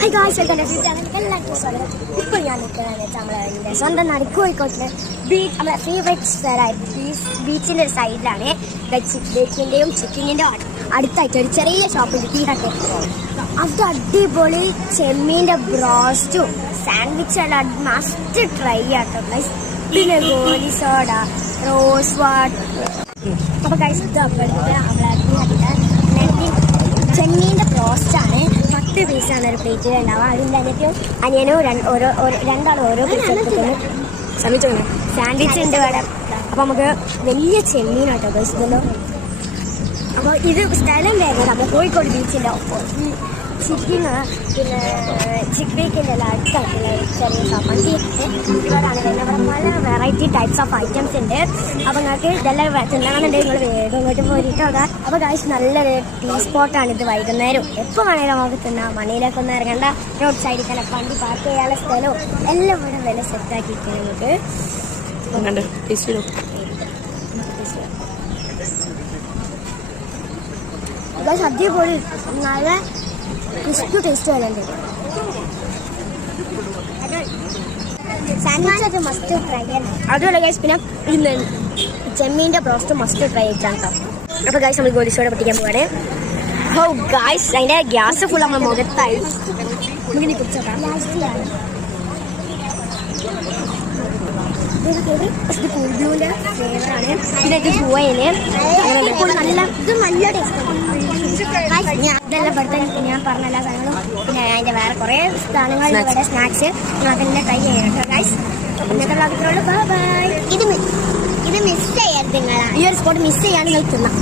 Hi guys, welcome to channel. എല്ലാവർക്കും സ്വാഗതം. ഇപ്പോൾ ഞാൻ നിൽക്കുകയാണ് നമ്മളെ സ്വന്തം നാട് കോഴിക്കോട്ടിലെ ബീച്ച്, നമ്മുടെ ഫേവറേറ്റ് സ്ഥലമായ ബീച്ചിൻ്റെ ഒരു സൈഡിലാണ്. ബീച്ചിൻ്റെയും ചിക്കിങ്ങിൻ്റെയും അടുത്തായിട്ട് ഒരു ചെറിയ ഷോപ്പുണ്ട്, ടീ ഹട്ട്. അത് അടിപൊളി ചെമ്മീൻ്റെ ബ്രോസ്റ്റും സാൻഡ്വിച്ചും എല്ലാം മസ്റ്റ് ട്രൈ ആട്ടോ ഗൈസ്. പിന്നെ ഗോലി സോഡ, റോസ് വാട്ടർ. അപ്പോൾ ഗൈസ് ഇത് നമ്മളെ ചെമ്മീൻ്റെ ബ്രോസ്റ്റാണ്. 10 പീസാണ് ഒരു പ്ലേറ്റിൽ ഉണ്ടാവുക. അതിൻ്റെ അനിയനും അനിയനും രണ്ടാളും ഓരോ പീസ് എടുത്തിട്ടുണ്ട്. സാൻഡ്വിച്ച് ഉണ്ട് ഇവിടെ. അപ്പോൾ നമുക്ക് വലിയ ചെമ്മീനാട്ടോ ഗൈസ് ഇതല്ലോ. അപ്പോൾ ഇത് സ്ഥലം വേഗം നമ്മുടെ കോഴിക്കോട് ബീച്ചിൻ്റെ ഒപ്പം ചിക്കിങ് പിന്നെ ചിക്ക് ബേക്കിൻ്റെ എല്ലാം അടുത്തായിട്ടുള്ള ചെറിയ ഷോപ്പാണ്. ഇവിടെയാണ് ഇവിടെ പല വെറൈറ്റി ടൈപ്സ് ഓഫ് ഐറ്റംസ് ഉണ്ട്. അപ്പോൾ നിങ്ങൾക്ക് ഇതെല്ലാം തിന്നണമെന്നുണ്ടെങ്കിൽ നിങ്ങൾ വേഗം ഇങ്ങോട്ട് പോയിട്ട്. അപ്പോൾ ഗൈസ് നല്ലൊരു ടീ സ്പോട്ടാണ് ഇത്. വൈകുന്നേരം എപ്പോൾ വേണമെങ്കിലും നമുക്ക് തിന്നാം. മണിയിലേക്കൊന്നും ഇറങ്ങേണ്ട. റോഡ് സൈഡിൽ തന്നെ വണ്ടി പാർക്ക് ചെയ്യാനുള്ള സ്ഥലവും എല്ലാം ഇവിടെ വില സെറ്റാക്കിയിരിക്കും നമുക്ക്. ഗൈസ് അടിപൊളി നല്ല ക്രിസ്പി ടേസ്റ്റ് വരുന്നുണ്ട്. സാൻഡ്വിച്ച് മസ്റ്റ് ട്രൈ ചെയ്യണം. അതുപോലെ ഗൈസ് പിന്നെ ഇന്ന് ചെമ്മീൻ്റെ ബ്രോസ്റ്റ് മസ്റ്റ് ട്രൈ ചെയ്താണ് കേട്ടോ. അപ്പോൾ ഗൈസ് നമ്മൾ ഗോലിസോടെ പൊട്ടിക്കാൻ പോവാണ്. ഓ ഗൈസ് അതിൻ്റെ ഗ്യാസ് ഫുൾ നമ്മൾ മുഖത്തായി. ഇത് കുരുവിൻ്റെ ഫ്ലേവറാണ്. പിന്നെ ഇത് പൂവയില് നല്ല ഇത് നല്ല ടേസ്റ്റ്. ഇതെല്ലാം പെടുത്താൻ ഞാൻ പറഞ്ഞ എല്ലാ സാധനങ്ങളും പിന്നെ അതിൻ്റെ വേറെ കുറേ സാധനങ്ങൾ ഇവിടെ സ്നാക്സ് അതിൻ്റെ ട്രൈ ചെയ്യണം കേട്ടോ ഗൈസ്. ഇന്നത്തെ ബൈ. ഇത് മിസ് ചെയ്യരുത്. നിങ്ങൾ ഈ ഒരു സ്പോട്ട് മിസ് ചെയ്യാൻ നിങ്ങൾ തിന്നാം.